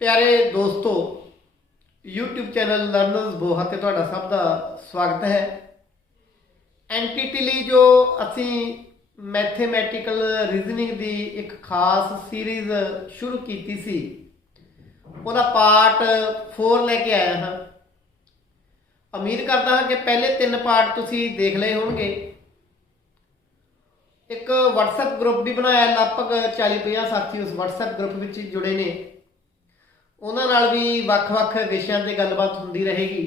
प्यारे दोस्तों, YouTube channel learners बोहा ते तुहाडा सब का स्वागत है। एनटीटी जो असी मैथेमैटिकल रीजनिंग की एक खास सीरीज़ शुरू की सी, ਉਹਦਾ पार्ट 4 लेके आया हाँ। उम्मीद करता हाँ कि पहले 3 पार्ट तुसी देख लए होणगे। एक WhatsApp ग्रुप भी बनाया, लगभग 40-50 साथी उस WhatsApp ग्रुप में जुड़े ने। ਉਹਨਾਂ ਨਾਲ ਵੀ ਵੱਖ-ਵੱਖ ਵਿਸ਼ਿਆਂ 'ਤੇ ਗੱਲਬਾਤ ਹੁੰਦੀ ਰਹੇਗੀ।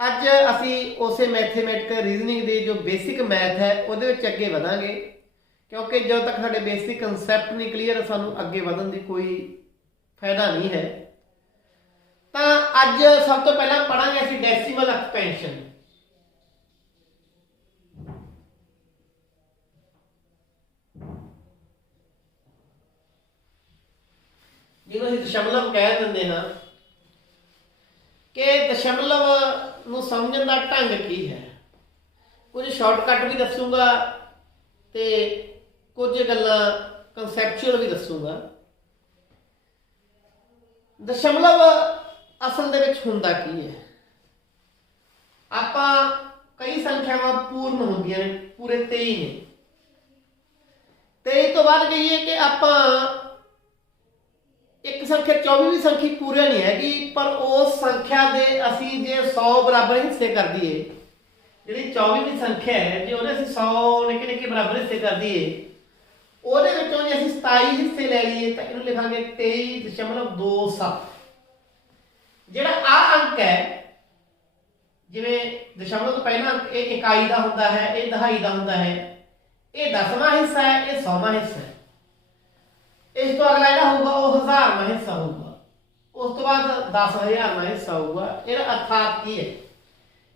ਅੱਜ ਅਸੀਂ ਉਸੇ ਮੈਥੇਮੈਟਿਕਲ ਰੀਜ਼ਨਿੰਗ ਦੇ ਜੋ ਬੇਸਿਕ ਮੈਥ ਹੈ ਉਹਦੇ ਵਿੱਚ ਅੱਗੇ ਵਧਾਂਗੇ, ਕਿਉਂਕਿ ਜਦੋਂ ਤੱਕ ਸਾਡੇ ਬੇਸਿਕ ਕਨਸੈਪਟ ਨਹੀਂ ਕਲੀਅਰ ਸਾਨੂੰ ਅੱਗੇ ਵਧਣ ਦੀ ਕੋਈ ਫਾਇਦਾ ਨਹੀਂ ਹੈ। ਤਾਂ ਅੱਜ ਸਭ ਤੋਂ ਪਹਿਲਾਂ ਪੜਾਂਗੇ ਅਸੀਂ ਡੈਸੀਮਲ ਐਕਸਪੈਂਸ਼ਨ। ਜਿਹਨੂੰ ਅਸੀਂ ਦਸ਼ਮਲਵ ਕਹਿ ਦਿੰਦੇ ਹਾਂ ਕਿ ਦਸ਼ਮਲਵ ਨੂੰ ਸਮਝਣ ਦਾ ਢੰਗ ਕੀ ਹੈ। ਕੁਝ ਸ਼ਾਰਟਕਟ ਵੀ ਦੱਸੂਗਾ ਤੇ ਕੁਝ ਗੱਲਾਂ ਕਨਸੈਪਚੁਅਲ ਵੀ ਦੱਸੂਗਾ। ਦਸ਼ਮਲਵ ਅਸਲ ਦੇ ਵਿੱਚ ਹੁੰਦਾ ਕੀ ਹੈ? ਆਪਾਂ ਕਈ ਸੰਖਿਆਵਾਂ ਪੂਰਨ ਹੁੰਦੀਆਂ ਨੇ, ਪੂਰੇ 23 ਨੇ। 23 ਤੋਂ ਬਾਅਦ ਕਹੀਏ ਕਿ ਆਪਾਂ एक संख्या 24वीं संख्या पूरे नहीं हैगी, पर उस संख्या के असी जे 100 बराबर हिस्से कर दिए, जी 24वीं संख्या है जो 100 निके निके बराबर हिस्से कर दिए, वो 27 हिस्से ले लिए तो इन्हें लिखांगे 23.27। जिहड़ा आ अंक है, जिवें दशमलव तो पहला अंक ये इकाई का होंदा है, ये दहाई का होंदा है, ये 10वां हिस्सा है, ये 100वां हिस्सा है। इस तो अगला जो होगा वो 1000वां हिस्सा होगा, उस तो बाद 10,000वां हिस्सा होगा। ये अर्थात की है,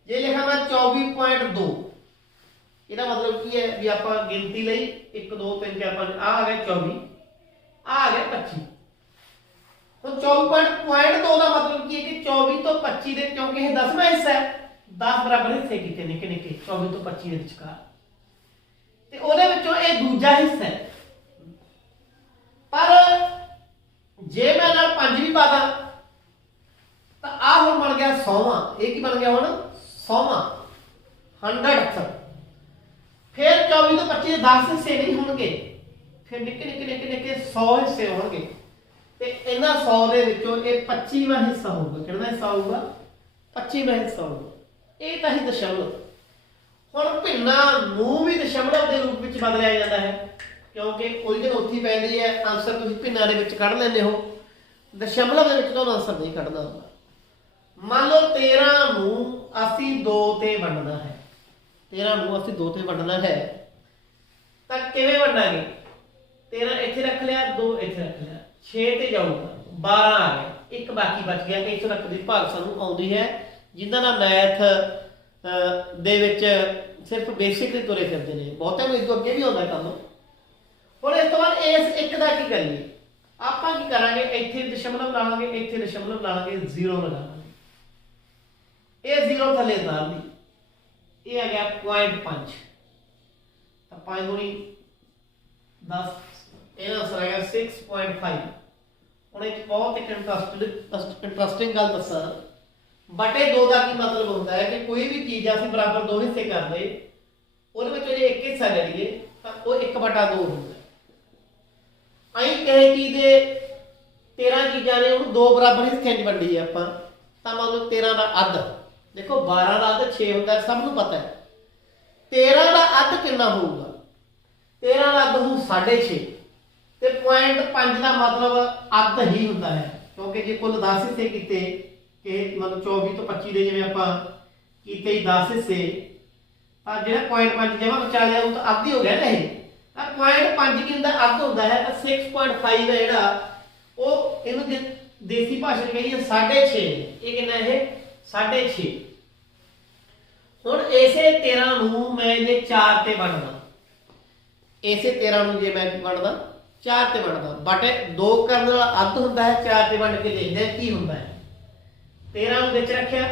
जे लिखा मैं 24.2, इसका मतलब की है भी आप गिनती ली 1 2 3 4 5 आ गया 24, आ गया 25। तो 24.2 का मतलब की है कि 24 तो 25 दे, क्योंकि ये 10वां हिस्सा है, 10 बराबर हिस्से किते निके निके 24 तो 25 के विचकार, ते ओहदे विचों ये दूजा हिस्सा है। पर जे मैं 5 भी पादा तो आ हुण बन गया 100वां। ये की बन गया हुण 100वां, 100th। फिर 24 तो 25 10 हिस्से नहीं होंगे, फिर निके निके निके निके 100 हिस्से होंगे, ते इन्हां 100 दे विचों ये 25वां हिस्सा होगा। कितना हिस्सा होगा? 25वां हिस्सा होगा। ये तां ही दशमलव। हुण भिन्नां नूं भी दशमलव के रूप में बदलिया जाता है, क्योंकि उलझन उत्थे पैंदी है। आंसर तुसीं भिन्नां दे विच कढ लैंदे हो, दशमलव दे विच तुहानूं आंसर नहीं कढना होगा। मान लो 13 नूं असीं 2 ते वंडना है, 13 नूं असीं 2 ते वंडना है, तां किवें वंडांगे? 13 इत्थे रख लिया, 2 इत्थे रख लिया, 6 ते जाऊगा, 12 आ गया, एक बाकी बच गया कि इत्थों तक दी भाग सानूं आउंदी है, जिन्हां दा मैथ दे विच सिर्फ बेसिक ते तुरे फिरदे ने। बहुते नूं इस तो अगे भी आउंदा काम। और इस तो बाद इस एक का की करिए, आप की करांगे इत्थे दशमलव लावांगे, इत्थे दशमलव लावांगे, 0 लगावांगे, ये 0 थले उतार दी, ये आ गया 0.5। तो 5 दूनी 10, ਇਹਦਾ ਆंसर आ गया 6.5। ਹੁਣ ਇੱਕ ਬਹੁਤ ਇੱਕ ਇੰਟਰਸਟਿੰਗ ਗੱਲ ਦੱਸਾਂ, ਬਟੇ 2 ਦਾ ਕੀ ਮਤਲਬ ਹੁੰਦਾ ਹੈ ਕਿ ਕੋਈ ਵੀ ਚੀਜ਼ ਅਸੀਂ ਬਰਾਬਰ 2 ਹਿੱਸੇ ਕਰ ਲਏ, ਉਹਦੇ ਵਿੱਚ ਜੇ ਇੱਕ ਹਿੱਸਾ ਲੈ ਲਈਏ ਤਾਂ ਉਹ 1/2 ਹੁੰਦਾ। आई कहे कि 13 चीज़ा ने उन्होंने 2 बराबर हिस्से वंडी है आपां, तां मान लो 13 का अध, देखो 12 का अध 6 होता है, सब नूं पता है। 13 का अध कितना होगा? 13 का अध हो 6.5, ते 0.5 का मतलब अध ही होता है, क्योंकि जे कुल 10 हिस्से किते कि मतलब 24 तो 25 दे जिवें आपां कीते 10 हिस्से, तां जिहड़ा 0.5 जमा बचा लिया वो तो अध ही हो गया ना। 0.5 की अंदर अर्थ होता है 6.5 का जिहड़ा वो इहनूं देसी भाषा में कहिए 6.5, ये कितना है 6.5। हुण इसे 13 नूं मैं जे 4 ते वंडदा, इसे 13 नूं जे मैं वंडदा 4 ते वंडदा, बटे 2 करने वाला अर्थ होता है, 4 ते वंड के देखते हैं की होता है। 13 नूं विच रखिया,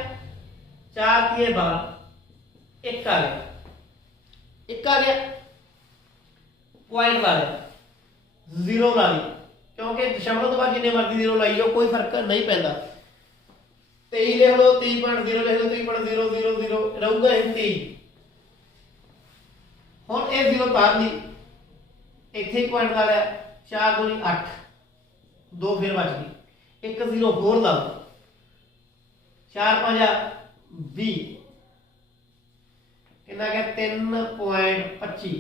4 3 12, 1 आ गया, 1 आ गया, पॉइंट ला लिया, 0 ला लिया, क्योंकि दशमलव तो बाद जिन्ने मर्जी जीरो लाई जाओ कोई फर्क नहीं पैंदा। 23 लिख लो, 30.0 लिख लो, 30.000 रहूगा ये 23। हुण ये जीरो तार ली, इत्थे एक पॉइंट ला लिया, 4 दूनी 8, 2 फिर बच गई, एक जीरो होर ला लो, 4 5 20 कितना गया 3.25।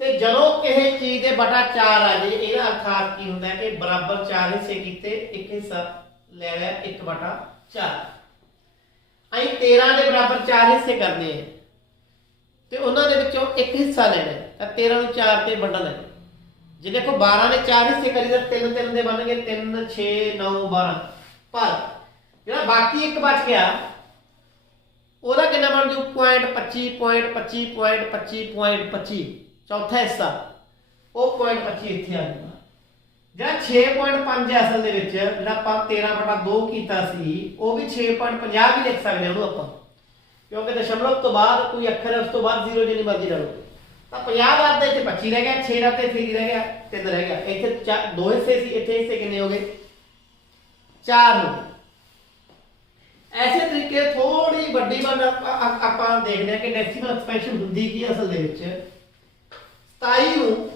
ਤੇ ਜਦੋਂ ਕਿਸੇ ਚੀਜ਼ ਦੇ ਬਟਾ 4 ਆ ਜੇ ਇਹਦਾ ਅਰਥ ਕੀ ਹੁੰਦਾ ਕਿ ਬਰਾਬਰ 4 ਹਿੱਸੇ ਕੀਤੇ, ਇੱਕ ਹਿੱਸਾ ਲੈ ਲਿਆ 1/4। ਅਸੀਂ 13 ਦੇ ਬਰਾਬਰ 4 ਹਿੱਸੇ ਕਰਨੇ ਆ ਤੇ ਉਹਨਾਂ ਦੇ ਵਿੱਚੋਂ ਇੱਕ ਹਿੱਸਾ ਲੈਣਾ ਤਾਂ 13 ਨੂੰ 4 ਤੇ ਵੰਡਣਾ ਹੈ। ਜੇ ਦੇਖੋ 12 ਨੇ 4 ਹਿੱਸੇ ਕਰੀ ਤਾਂ 3 3 ਦੇ ਬਣ ਗਏ 3 6 9 12। ਪਰ ਜਿਹੜਾ ਬਾਕੀ ਇੱਕ ਬਚ ਗਿਆ ਉਹਦਾ ਕਿੰਨਾ ਬਣ ਜੂ 0.25 चौथा हिस्सा वो 0.25 इत्थे आ जाएगा। ਜਿਹੜਾ 6.5 ਅਸਲ ਦੇ ਵਿੱਚ ਜਿਹੜਾ ਆਪਾਂ 13/2 ਕੀਤਾ ਸੀ ਉਹ ਵੀ 6.50 ਵੀ ਲਿਖ ਸਕਦੇ ਹਾਂ ਉਹਨੂੰ ਆਪਾਂ, ਕਿਉਂਕਿ ਦਸ਼ਮਲਵ ਤੋਂ ਬਾਅਦ ਕੋਈ ਅੱਖਰ ਹੈ ਉਸ ਤੋਂ ਬਾਅਦ ਜ਼ੀਰੋ ਜਿੰਨੀ ਮਰਜ਼ੀ ਲਾ ਲਓ ਤਾਂ 50 ਦਾ ਅੱਧੇ ਚ 25 ਰਹਿ ਗਿਆ, 6 ਦਾ ਤੇ 3 ਰਹਿ ਗਿਆ, 3 ਰਹਿ ਗਿਆ। ਇੱਥੇ ਦੋ ਹਿੱਸੇ ਸੀ, ਇੱਥੇ ਹਿੱਸੇ ਕਿੰਨੇ ਹੋ ਗਏ 4 ਹੋ। ਐਸੇ ਤਰੀਕੇ ਥੋੜੀ ਵੱਡੀ ਬਣ ਆਪਾਂ ਦੇਖਦੇ ਹਾਂ ਕਿ ਡੈਸੀਮਲ ਐਕਸਪੈਂਸ਼ਨ ਹੁੰਦੀ ਕੀ ਅਸਲ ਦੇ ਵਿੱਚ 27 ਨੂੰ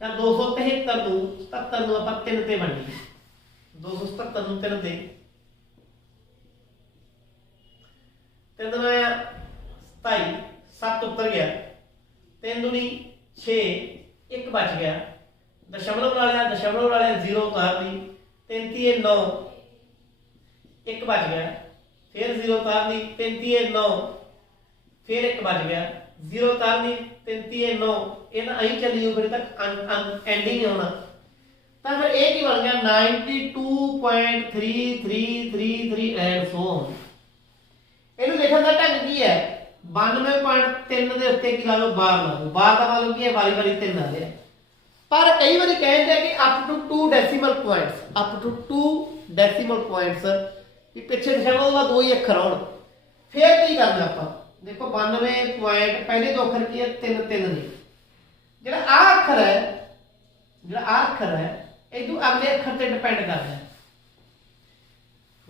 ਤਾਂ 273 ਨੂੰ 77 ਨੂੰ ਆਪਾਂ 3 ਤੇ ਵੰਡੀਏ, 277 ਨੂੰ 3 ਤੇ 3 ਆਇਆ 27, 7 ਉੱਤਰ ਗਿਆ, 3 दूनी 6, 1 बच गया, दशमलव ला लिया 0 उतार ली, 33 9, 1 बच गया, फिर 0 उतार ली, 33 9, फिर 1 बच गया, 0 उतार ली, 33 9, ये ना आई चली फिर तक एंडिंग होना। तो फिर ये की बन गया 92.3333 एंड सो ऑन। ਇਹਨੂੰ ਲਿਖਣ ਦਾ ਢੰਗ ਕੀ ਹੈ 92.3 ਦੇ ਉੱਤੇ ਕੀ ਲਾ ਲਓ 12 ਲਾ ਲਓ, 12 ਦਾ ਮਤਲਬ ਕੀ ਹੈ ਵਾਰੀ ਵਾਰੀ 3 ਆ ਰਿਹਾ। ਪਰ ਕਈ ਵਾਰੀ ਕਹਿੰਦੇ ਆ ਕਿ up to 2 decimal points, up to 2 decimal points ਕਿ ਪਿੱਛੇ ਦਸ਼ਮਲਵ ਦਾ 2 ਹੀ ਅੱਖਰ ਆਉਣ। ਫਿਰ ਕੀ ਕਰਨਾ ਆਪਾਂ ਦੇਖੋ 92 ਪੁਆਇੰਟ ਪਹਿਲੇ ਦੋ ਅੱਖਰ ਕੀ ਹੈ 3 3 ਨੇ, ਜਿਹੜਾ ਆ ਅੱਖਰ ਹੈ ਇਹਦੋਂ ਅਗਲੇ ਅੱਖਰ ਤੇ ਡਿਪੈਂਡ ਕਰਦਾ ਹੈ।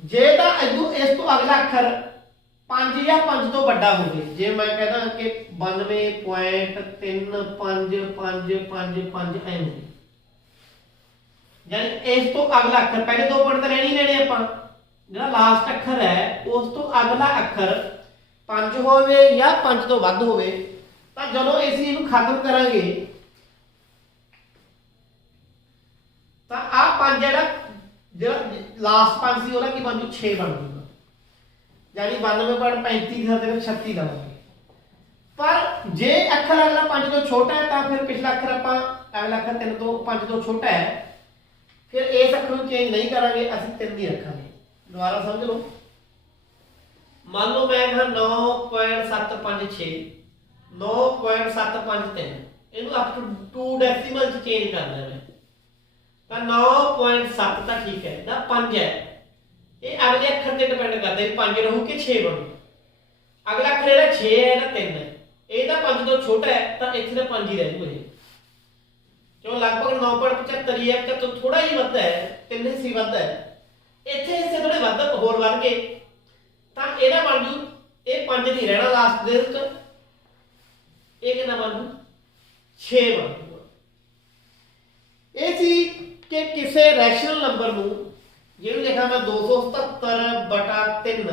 ਜੇ ਤਾਂ ਇਹਦੋਂ ਇਸ ਤੋਂ ਅਗਲਾ ਅੱਖਰ 5 ਜਾਂ 5 ਤੋਂ ਵੱਡਾ ਹੋਵੇ, ਜੇ ਮੈਂ ਕਹਿੰਦਾ ਕਿ 92.35555 ਐ ਹੋਵੇ, ਯਾਨੀ ਇਸ ਤੋਂ ਅਗਲਾ ਅੱਖਰ ਪਹਿਲੇ ਦੋ ਪੁਆਇੰਟ ਤਾਂ ਰਹਿਣੀ ਲੈਣੇ ਆਪਾਂ, ਜਿਹੜਾ ਲਾਸਟ ਅੱਖਰ ਹੈ ਉਸ ਤੋਂ ਅਗਲਾ ਅੱਖਰ 5 ਹੋਵੇ ਜਾਂ 5 ਤੋਂ ਵੱਧ ਹੋਵੇ ਤਾਂ ਜਦੋਂ ਅਸੀਂ ਇਹਨੂੰ ਖਤਮ ਕਰਾਂਗੇ ਤਾਂ ਆ 5 ਜਿਹੜਾ ਲਾਸਟ 5 ਸੀ ਉਹਦਾ ਕੀ ਬਣ ਜੂ 6 ਬਣ ਜੂਗਾ, यानी 92.35 ਦੇ ਵਿੱਚ 36 ਲਵਾਂਗੇ। ਪਰ ਜੇ ਅੱਖਰ ਅਗਲਾ 5 ਤੋਂ ਛੋਟਾ ਹੈ ਤਾਂ ਫਿਰ ਪਿਛਲਾ ਅੱਖਰ ਆਪਾਂ ਅਗਲਾ ਅੱਖਰ 3 ਤੋਂ 5 ਤੋਂ ਛੋਟਾ ਹੈ ਫਿਰ ਇਸ ਅੱਖਰ ਨੂੰ ਚੇਂਜ ਨਹੀਂ ਕਰਾਂਗੇ, ਅਸੀਂ 3 ਹੀ ਰੱਖਾਂਗੇ। ਦੁਬਾਰਾ ਸਮਝ ਲਓ, ਮੰਨ ਲਓ ਮੈਂ ਕਹਾਂ 9.756 9.753 ਇਹਨੂੰ ਅਪ ਟੂ 2 ਡੈਸੀਮਲ ਚ ਚੇਂਜ ਕਰਨਾ ਹੈ ਤਾਂ 9.7 ਤਾਂ ਠੀਕ ਹੈ ਨਾ 5 ਹੈ, ਇਹ ਅਗਲੇ ਅੱਖਰ ਤੇ ਡਿਪੈਂਡ ਕਰਦਾ ਹੈ 5 ਰਹੂ ਕਿ 6 ਬਣੂ। ਅਗਲਾ ਅੱਖਰ ਇਹਦਾ 6 ਹੈ ਇਹਦਾ 3 ਹੈ, ਇਹ ਤਾਂ 5 ਤੋਂ ਛੋਟਾ ਹੈ ਤਾਂ ਇੱਥੇ ਤਾਂ 5 ਹੀ ਰਹਿ ਜੂ। ਇਹ ਕਿਉਂ ਲਗਭਗ 9.75 ਹੀ ਹੈ, ਤਾਂ ਥੋੜਾ ਹੀ ਵੱਧ ਹੈ, 3 ਹਿੱਸੇ ਵੱਧ ਹੈ, ਇੱਥੇ ਹਿੱਸੇ ਥੋੜੇ ਵੱਧ ਹੋਰ ਵੱਧ ਗਏ ਤਾਂ ਇਹਦਾ ਬਣ ਜੂ ਇਹ 5 ਨਹੀਂ ਰਹਿਣਾ ਲਾਸਟ ਦੇ ਵਿੱਚ, ਇਹ ਕਿੰਨਾ ਬਣ ਜੂ 6 ਬਣ ਜੂਗਾ। ਇਹ ਸੀ ਕਿ ਕਿਸੇ ਰੈਸ਼ਨਲ ਨੰਬਰ ਨੂੰ ਜਿਹਨੂੰ ਲਿਖਾਂ ਮੈਂ 277/3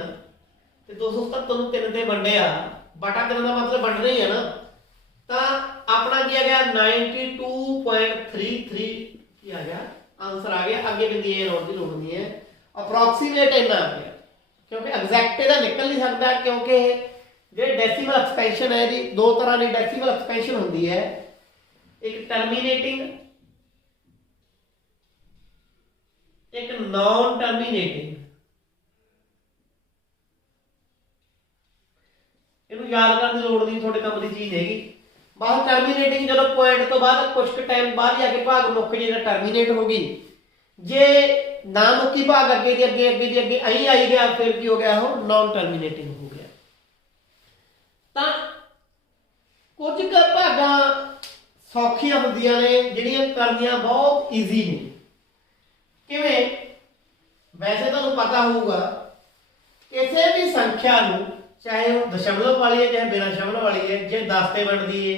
ਤੇ 277 ਨੂੰ 3 ਤੇ ਵੰਡਿਆ, ਬਟਾ 3 ਦਾ ਮਤਲਬ ਵੰਡਣਾ ਹੀ ਹੈ ਨਾ, ਤਾਂ ਆਪਣਾ ਕੀ ਆ ਗਿਆ 92.33 ਕੀ ਆ ਗਿਆ ਆਨਸਰ ਆ ਗਿਆ। ਅੱਗੇ ਬਿੰਦੀ ਇਹ ਲਾਉਣ ਦੀ ਲੋੜ ਨਹੀਂ ਹੈ, ਅਪਰੋਕਸੀਮੇਟ ਇੰਨਾ ਆ ਗਿਆ ਕਿਉਂਕਿ ਐਗਜ਼ੈਕਟ ਇਹਦਾ ਨਿਕਲ ਨਹੀਂ ਸਕਦਾ, ਕਿਉਂਕਿ ਜਿਹੜੇ ਡੈਸੀਮਲ ਐਕਸਪੈਂਸ਼ਨ ਹੈ ਇਹਦੀ ਦੋ ਤਰ੍ਹਾਂ ਦੀ ਡੈਸੀਮਲ ਐਕਸਪੈਂਸ਼ਨ ਹੁੰਦੀ ਹੈ, ਇੱਕ ਟਰਮੀਨੇਟਿੰਗ एक नॉन टर्मिनेटिंग। ਇਹਨੂੰ ਯਾਦ ਕਰਨ ਦੀ ਲੋੜ ਨਹੀਂ, ਤੁਹਾਡੇ ਕੰਮ ਦੀ ਚੀਜ਼ ਹੈਗੀ। ਬਾਹਰ ਟਰਮੀਨੇਟਿੰਗ ਜਦੋਂ ਪੁਆਇੰਟ ਤੋਂ ਬਾਅਦ ਕੁਝ ਟਾਈਮ ਬਾਅਦ ਜਾ ਕੇ ਭਾਗ ਮੁੱਕ ਜੇ ਤਾਂ ਟਰਮੀਨੇਟ ਹੋ ਗਈ, ਜੇ ਨਾ ਮੁੱਕੀ ਭਾਗ ਅੱਗੇ ਦੀ ਅੱਗੇ ਆਈ ਗਿਆ ਫਿਰ ਕੀ ਹੋ ਗਿਆ ਉਹ ਨॉन टर्मिनेटिंग ਹੋ ਗਿਆ। ਤਾਂ ਕੁਝ ਕੁ ਭਾਗਾਂ 100 ਸੌਖੀਆਂ ਹੁੰਦੀਆਂ ਨੇ, ਜਿਹੜੀਆਂ ਕਰਨੀਆਂ ਬਹੁਤ ਈਜ਼ੀ ਨੇ। ਕਿਵੇਂ? ਵੈਸੇ ਤੁਹਾਨੂੰ ਪਤਾ ਹੋਊਗਾ ਕਿਸੇ ਵੀ ਸੰਖਿਆ ਨੂੰ, ਚਾਹੇ ਉਹ ਦਸ਼ਮਲਵ ਵਾਲੀ ਹੈ ਚਾਹੇ ਬਿਨਾਂ ਦਸ਼ਮਲਵ ਵਾਲੀ ਹੈ, ਜੇ 10 ਤੇ ਵੰਡਦੀ ਏ,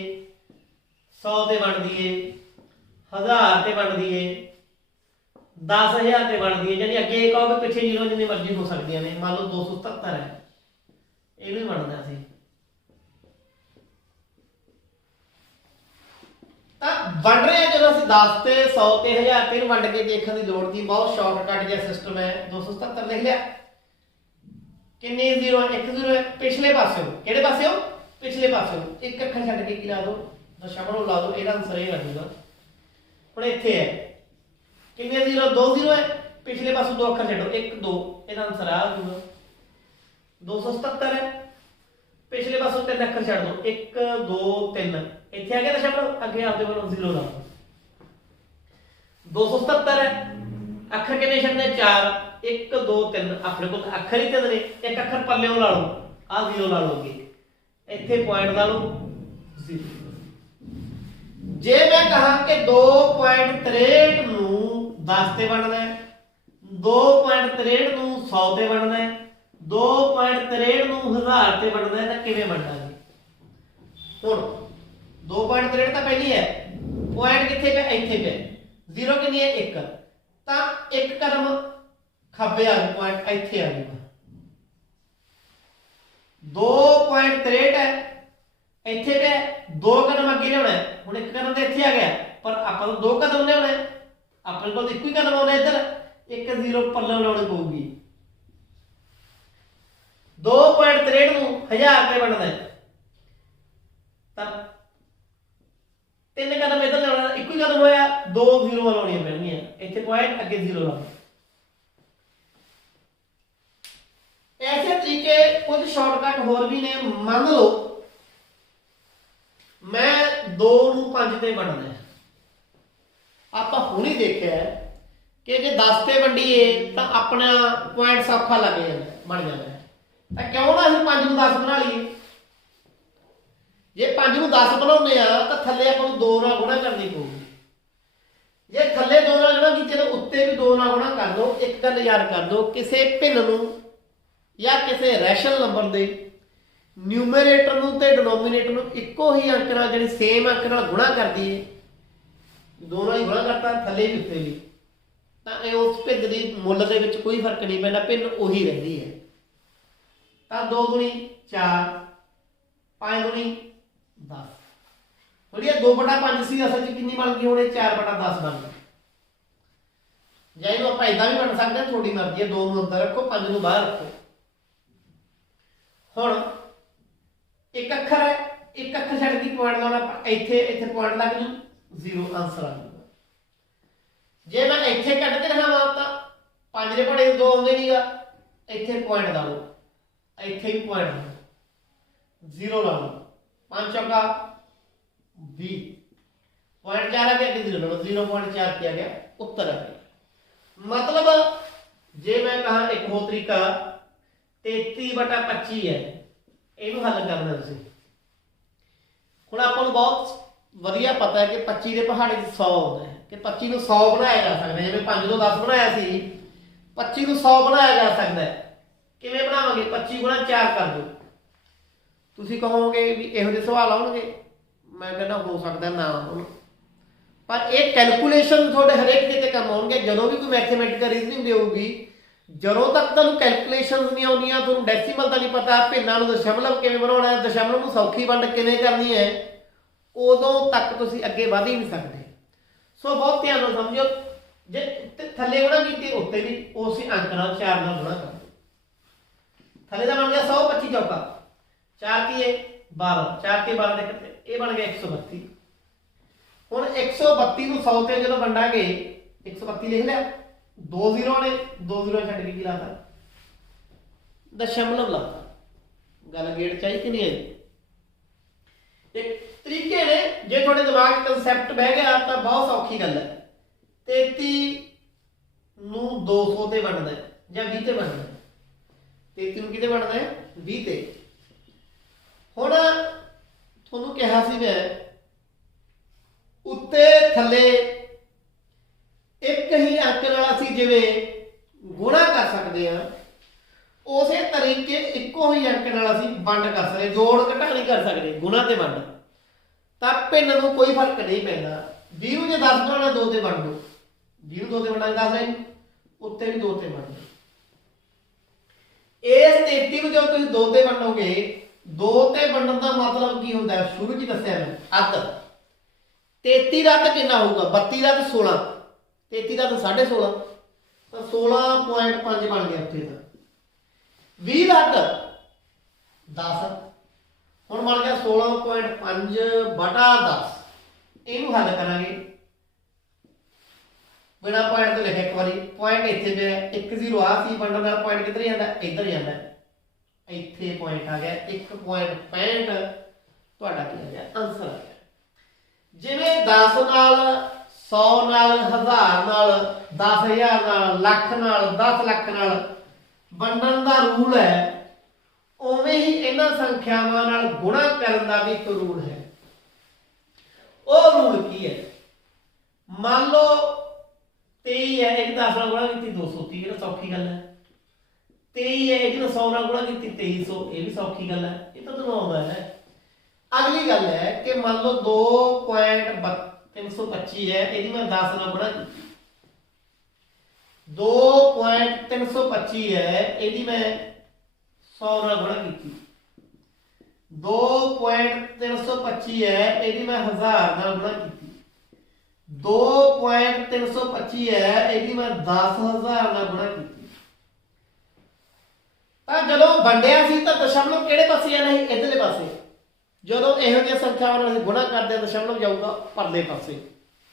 100 ਤੇ ਵੰਡਦੀ ਏ, 1000 ਤੇ ਵੰਡਦੀ ਏ, 10,000 ਤੇ ਵੰਡਦੀ ਹੈ, ਯਾਨੀ ਅੱਗੇ ਕਹੋ ਕਿ ਪਿੱਛੇ ਜ਼ੀਰੋ ਜਿੰਨੀ ਮਰਜ਼ੀ ਹੋ ਸਕਦੀਆਂ ਨੇ। ਮੰਨ ਲਓ 277 ਹੈ, ਇਹਨੂੰ ਹੀ ਵੰਡਣਾ ਸੀ ਤਾਂ ਵੰਡ ਰਹੇ ਹਾਂ। ਜਦੋਂ ਅਸੀਂ 10 ਤੇ 100 ਤੇ 1000 ਤੇ ਇਹਨੂੰ ਵੰਡ ਕੇ ਦੇਖਣ ਦੀ ਲੋੜ ਨਹੀਂ, ਬਹੁਤ ਸ਼ਾਰਟਕਟ ਜਿਹਾ ਸਿਸਟਮ ਹੈ। 277 ਲਿਖ ਲਿਆ, ਕਿੰਨੇ ਜ਼ੀਰੋ? ਇੱਕ ਜ਼ੀਰੋ ਹੈ। ਪਿਛਲੇ ਪਾਸਿਓਂ, ਕਿਹੜੇ ਪਾਸਿਓਂ? ਪਿਛਲੇ ਪਾਸਿਓਂ ਇੱਕ ਅੱਖਰ ਛੱਡ ਕੇ ਕੀ ਲਾ ਦੋ? ਦਸ਼ਮਲਵ ਲਾ ਦੋ। ਇਹਦਾ ਆਨਸਰ ਇਹ ਲੱਗੂਗਾ। ਹੁਣ ਇੱਥੇ ਹੈ ਕਿੰਨੇ ਜ਼ੀਰੋ? 2 ਜ਼ੀਰੋ ਹੈ। ਪਿਛਲੇ ਪਾਸੋਂ 2 ਅੱਖਰ ਛੱਡੋ, 1 2, ਇਹਦਾ ਆਨਸਰ ਆ ਜਾਊਗਾ 277 ਹੈ। ਪਿਛਲੇ ਪਾਸੋਂ 3 ਅੱਖਰ ਛੱਡ ਦੋ, 1 2 3, ਇੱਥੇ ਆ ਗਿਆ ਦਸ਼ਮਲਵ, ਅੱਗੇ ਆਪਦੇ ਵੱਲੋਂ ਜ਼ੀਰੋ ਲਾ ਦੋ। 277 ਹੈ। ਅੱਖਰ ਕਿੰਨੇ ਛੱਡਨੇ? 4, 1 2 3, ਆਪਣੇ ਕੋਲ ਅੱਖਰ ਹੀ 3 ਨੇ, ਇੱਕ ਅੱਖਰ ਪੱਲਿਓਂ ਲਾ ਲਓ, ਆ ਜ਼ੀਰੋ ਲਾ ਲਓ, ਅੱਗੇ ਇੱਥੇ ਪੁਆਇੰਟ ਲਾ ਲਓ, ਜ਼ੀਰੋ। ਜੇ ਮੈਂ ਕਹਾਂ ਕਿ 2.63 ਨੂੰ 10 ਤੇ ਵੰਡਣਾ ਹੈ, 2.63 ਨੂੰ 100 ਤੇ ਵੰਡਣਾ ਹੈ, 2.63 ਨੂੰ 1000 ਤੇ ਵੰਡਣਾ ਹੈ, ਤਾਂ ਕਿਵੇਂ ਵੰਡਾਂਗੇ? ਹੁਣ 2.63 ਤਾਂ ਪਹਿਲੀ ਹੈ, ਪੁਆਇੰਟ ਕਿੱਥੇ ਪਿਆ? ਇੱਥੇ ਪਿਆ। ਜ਼ੀਰੋ ਕਿੰਨੀ ਹੈ? 1, ਤਾਂ ਇੱਕ ਕਦਮ ਖੱਬੇ ਆ ਗਿਆ, ਪੁਆਇੰਟ ਇੱਥੇ ਆ ਜਾਊਗਾ। 2.63 ਹੈ, ਇੱਥੇ ਪਿਆ, 2 ਕਦਮ ਅੱਗੇ ਲਿਆਉਣਾ ਹੈ। ਹੁਣ ਇੱਕ ਕਦਮ ਤੇ ਇੱਥੇ ਆ ਗਿਆ, ਪਰ ਆਪਾਂ ਨੂੰ 2 ਕਦਮ ਲਿਆਉਣਾ ਹੈ, ਆਪਣੇ ਕੋਲ ਇੱਕੋ ਹੀ ਕਦਮ ਆਉਣਾ ਇੱਧਰ, ਇੱਕ ਜ਼ੀਰੋ ਪੱਲੇ ਲਾਉਣੀ ਪਊਗੀ। 2.63 ਨੂੰ 1000 ਤੇ ਵੰਡਣਾ ਹੈ, ਤਾਂ 3 ਕਦਮ ਇੱਧਰ ਲਿਆਉਣਾ, ਇੱਕੋ ਹੀ ਕਦਮ ਹੋਇਆ, 2 ਜ਼ੀਰੋ ਲਾਉਣੀਆਂ ਪੈਣਗੀਆਂ, ਇੱਥੇ ਪੁਆਇੰਟ ਅੱਗੇ ਜ਼ੀਰੋ ਲਾਉਣਾ। ऐसे तरीके कुछ शॉर्टकट होर भी ने। मान लो मैं 2 ਨੂੰ 5 ਤੇ ਵੰਡਣਾ, ਆਪਾਂ ਹੁਣੇ ਦੇਖਿਆ ਕਿ ਜੇ 10 ਤੇ ਵੰਡੀਏ ਤਾਂ ਆਪਣਾ ਪੁਆਇੰਟ ਸੌਖਾ ਲੱਗ ਜਾਂਦਾ, ਬਣ ਜਾਂਦਾ। ਤਾਂ ਕਿਉਂ ਨਾ ਅਸੀਂ 5 ਨੂੰ 10 ਬਣਾ ਲਈਏ। ਜੇ 5 ਨੂੰ 10 ਬਣਾਉਂਦੇ ਆ ਤਾਂ ਥੱਲੇ ਆਪਾਂ ਨੂੰ 2 ਨਾਲ ਗੁਣਾ ਕਰਨੀ ਪਊਗੀ। ਜੇ ਥੱਲੇ 2 ਨਾਲ ਗੁਣਾ ਕੀਤੇ ਤਾਂ ਉੱਤੇ ਵੀ 2 ਨਾਲ ਗੁਣਾ ਕਰ ਦੋ। ਇੱਕ ਗੱਲ ਯਾਦ ਕਰ ਦੋ, ਕਿਸੇ ਭਿੰਨ ਨੂੰ ਜਾਂ ਕਿਸੇ ਰੈਸ਼ਨਲ ਨੰਬਰ ਦੇ ਨਿਊਮਰੇਟਰ ਨੂੰ ਤੇ ਡਿਨੋਮੀਨੇਟਰ ਨੂੰ ਇੱਕੋ ਹੀ ਅੰਕ ਨਾਲ, ਜਿਹੜੀ ਸੇਮ ਅੰਕ ਨਾਲ ਗੁਣਾ ਕਰਦੀ ਹੈ, ਦੋਨੋਂ ਹੀ ਗੁਣਾ ਕਰਤਾ, ਥੱਲੇ ਵੀ ਉੱਤੇ ਵੀ, ਤਾਂ ਇਹ ਉਸ ਭਿੰਨ ਦੀ ਮੁੱਲ ਦੇ ਵਿੱਚ ਕੋਈ ਫਰਕ ਨਹੀਂ ਪੈਂਦਾ, ਭਿੰਨ ਉਹੀ ਰਹਿੰਦੀ ਹੈ। ਤਾਂ 2 ਗੁਣੀ 4, 5 ਗੁਣੀ 10, ਥੋੜੀ 2/5 ਸੀ, ਅਸਲ 'ਚ ਕਿੰਨੀ ਬਣ ਗਈ? ਹੁਣ ਇਹ 4/10 ਬਣ ਗਈ। ਜਾਂ ਇਹਨੂੰ ਆਪਾਂ ਏਦਾਂ ਵੀ ਬਣ ਸਕਦੇ ਹਾਂ, ਤੁਹਾਡੀ ਮਰਜ਼ੀ ਹੈ। 2 ਨੂੰ ਅੰਦਰ ਰੱਖੋ, 5 ਨੂੰ ਬਾਹਰ ਰੱਖੋ। ਹੁਣ ਇੱਕ ਅੱਖਰ ਹੈ, ਇੱਕ ਅੱਖਰ ਛੱਡ ਕੇ ਪੁਆਇੰਟ ਲਾਉਣਾ, ਇੱਥੇ ਪੁਆਇੰਟ ਲੱਗ ਜੂ, ਜ਼ੀਰੋ ਆਨਸਰ ਆ ਜਾਊਗਾ। ਜੇ ਮੈਂ ਇੱਥੇ ਕੱਢ ਕੇ ਦਿਖਾਵਾਂ ਤਾਂ 5 ਦੇ ਪੜੇ 2 ਆਉਂਦੇ ਨਹੀਂਗਾ, ਇੱਥੇ ਪੁਆਇੰਟ ਲਾ ਲਓ, ਇੱਥੇ ਵੀ ਪੁਆਇੰਟ ਲਾ ਲਓ, ਜ਼ੀਰੋ ਲਾ ਲਓ, 5 ਚੌਕਾ 20, ਪੁਆਇੰਟ 4 आ गया कि 0.4 किया गया, उत्तर आ गया। मतलब जे मैं कहा एक हो तरीका 33/25 है, ਇਹਨੂੰ ਹੱਲ ਕਰਨਾ ਤੁਸੀਂ। ਹੁਣ ਆਪਾਂ ਨੂੰ ਬਹੁਤ ਵਧੀਆ ਪਤਾ ਹੈ ਕਿ 25 ਦੇ ਪਹਾੜੇ 'ਚ 100 ਆਉਂਦਾ ਹੈ, ਕਿ 25 ਨੂੰ 100 ਬਣਾਇਆ ਜਾ ਸਕਦਾ। ਜਿਵੇਂ 5 ਨੂੰ 10 ਬਣਾਇਆ ਸੀ, 25 ਨੂੰ 100 ਬਣਾਇਆ ਜਾ ਸਕਦਾ ਹੈ। ਕਿਵੇਂ ਬਣਾਵਾਂਗੇ? 25 ਗੁਣਾ 4 ਕਰ ਦਿਓ। ਤੁਸੀਂ ਕਹੋਗੇ ਵੀ ਇਹੋ ਜਿਹੇ ਸਵਾਲ ਆਉਣਗੇ, ਮੈਂ ਕਹਿੰਦਾ ਹੋ ਸਕਦਾ ਨਾ ਆਉਣ, ਪਰ ਇਹ ਕੈਲਕੂਲੇਸ਼ਨ ਤੁਹਾਡੇ ਹਰੇਕ ਕਿਤੇ ਕੰਮ ਆਉਣਗੇ। ਜਦੋਂ ਵੀ ਕੋਈ ਮੈਥਮੈਟਿਕਲ ਰੀਜ਼ਨਿੰਗ ਦੇਊਗੀ, ਜਦੋਂ ਤੱਕ ਤੁਹਾਨੂੰ ਕੈਲਕੂਲੇਸ਼ਨਸ ਨਹੀਂ ਆਉਂਦੀਆਂ, ਤੁਹਾਨੂੰ ਡੈਸੀਮਲ ਦਾ ਨਹੀਂ ਪਤਾ, ਭਿੰਨਾਂ ਨੂੰ ਦਸ਼ਮਲਵ ਕਿਵੇਂ ਬਣਾਉਣਾ ਹੈ, ਦਸ਼ਮਲਵ ਨੂੰ ਸੌਖੀ ਵੰਡ ਕਿਵੇਂ ਕਰਨੀ ਹੈ, ਉਦੋਂ ਤੱਕ ਤੁਸੀਂ ਅੱਗੇ ਵਧ ਹੀ ਨਹੀਂ ਸਕਦੇ। ਸੋ ਬਹੁਤ ਧਿਆਨ ਨਾਲ ਸਮਝਿਓ। ਜੇ ਥੱਲੇ ਗੁਣਾ ਕੀਤੀ, ਉੱਤੇ ਵੀ ਉਸੇ ਅੰਕ ਨਾਲ 4 ਨਾਲ ਗੁਣਾ ਕਰ ਦਿਓ। ਥੱਲੇ ਦਾ ਬਣ ਗਿਆ 100, 25 ਚੌਕਾ 4 ਕੀ ਹੈ 12, 4 ਤੇ 12 ਦੇ ਕਿਤੇ, ਇਹ ਬਣ ਗਿਆ 132। ਹੁਣ 132 ਨੂੰ 100 ਤੇ ਜਦੋਂ ਵੰਡਾਂਗੇ, 132 ਲਿਖ ਲਿਆ, 2 ਜ਼ੀਰੋ ਨੇ, 2 ਜ਼ੀਰੋ ਛੱਡ ਕੇ ਕੀ ਲਾਤਾ? ਦਸ਼ਮਲਵ ਲਾਤਾ। ਗੱਲ ਗੇੜ ਚਾਹੀ ਕਿ ਨਹੀਂ ਆਈ? ਇੱਕ ਤਰੀਕੇ ਨੇ, ਜੇ ਤੁਹਾਡੇ ਦਿਮਾਗ 'ਚ ਕਨਸੈਪਟ ਬਹਿ ਗਿਆ ਤਾਂ ਬਹੁਤ ਸੌਖੀ ਗੱਲ ਹੈ। 33 ਨੂੰ 200 ਤੇ ਵੰਡਣਾ ਹੈ ਜਾਂ 20 ਤੇ ਵੰਡਣਾ ਹੈ। 33 ਨੂੰ ਕਿਤੇ ਵੰਡਣਾ ਹੈ? 20 ਤੇ। ਹੁਣ ਤੁਹਾਨੂੰ ਕਿਹਾ ਸੀ ਮੈਂ उत्ते थले एक ही अंक नाल असीं जिवें गुणा कर सकते हैं, उस तरीके इक्को ही अंक नाल असीं वंड कर सकते, जोड़ घटा नहीं कर सकते, गुणा ते वंड। तां भिन्न नूं कोई फर्क नहीं पैंदा। 20 नूं जे 10 बनाउणा 2 ते वंड दो, 20 नूं 2 ते वंडांगे 10 है, उत्ते भी 2 ते वंड दो। इस 33 नूं जो तुसीं 2 ते वंडोगे, 2 ते वंडण दा मतलब की हुंदा है, शुरू च दस्सिआ मैं अद्ध। 33 ਦਾ ਤਾਂ ਕਿੰਨਾ ਹੋਊਗਾ, 32 ਦਾ ਤਾਂ 16, 33 ਦਾ ਤਾਂ 16.5, ਤਾਂ 16.5 ਬਣ ਗਿਆ ਉੱਥੇ ਤਾਂ। 20 ਦਾ ਅੱਧ 10, ਹੁਣ ਬਣ ਗਿਆ 16.5/10। ਇਹਨੂੰ ਹੱਲ ਕਰਾਂਗੇ बिना पॉइंट तो लिखे एक बारी, पॉइंट इत्थे पे 1 0 आ सी वंडण नाल पॉइंट किधर जांदा, इधर जांदा, इत्थे पॉइंट आ गया 1.65 ਤੁਹਾਡਾ ਕੀ ਆ ਗਿਆ, आंसर आ गया। जिवें 10 नाल 100 नाल 1000 नाल 10000 नाल ਲੱਖ नाल 10 ਲੱਖ नाल ਵੰਡਣ ਦਾ ਰੂਲ ਹੈ, ਉਵੇਂ ਹੀ ਇਹਨਾਂ ਸੰਖਿਆਵਾਂ ਨਾਲ ਗੁਣਾ ਕਰਨ ਦਾ ਵੀ ਇੱਕ ਰੂਲ ਹੈ। ਉਹ ਰੂਲ ਕੀ ਹੈ? ਮੰਨ ਲਓ 23 है, एक 10 ਨਾਲ ਗੁਣਾ ਕੀਤੀ 230, ਇਹ ਸੌਖੀ ਗੱਲ ਹੈ। 23 है, एक 100 ਨਾਲ ਗੁਣਾ ਕੀਤੀ 2300, ਇਹ ਵੀ ਸੌਖੀ ਗੱਲ ਹੈ, ਇਹ ਤਾਂ ਤੁਹਾਨੂੰ ਆਉਂਦਾ ਹੈ। अगली गल है कि मान लो 2.325 है, यदि मैं 10 ਨਾਲ गुणा की 2.325 है, यदि मैं 100 ਨਾਲ गुणा की 2.325 है, यदि मैं 1000 ਨਾਲ गुणा की 2.325 है, यदि मैं 10,000 ਨਾਲ गुणा की। ਤਾਂ ਜਦੋਂ ਵੰਡਿਆ ਸੀ ਤਾਂ ਦਸ਼ਮਲਵ ਕਿਹੜੇ ਪਾਸੇ ਜਾਣਾ ਸੀ? ਇਧਰਲੇ ਪਾਸੇ। ਜਦੋਂ ਇਹੋ ਜਿਹੀ ਸੰਖਿਆਵਾਂ ਨਾਲ ਅਸੀਂ ਗੁਣਾ ਕਰਦੇ ਹਾਂ, ਦਸ਼ਮਲਵ ਜਾਊਗਾ ਪਰਲੇ ਪਾਸੇ।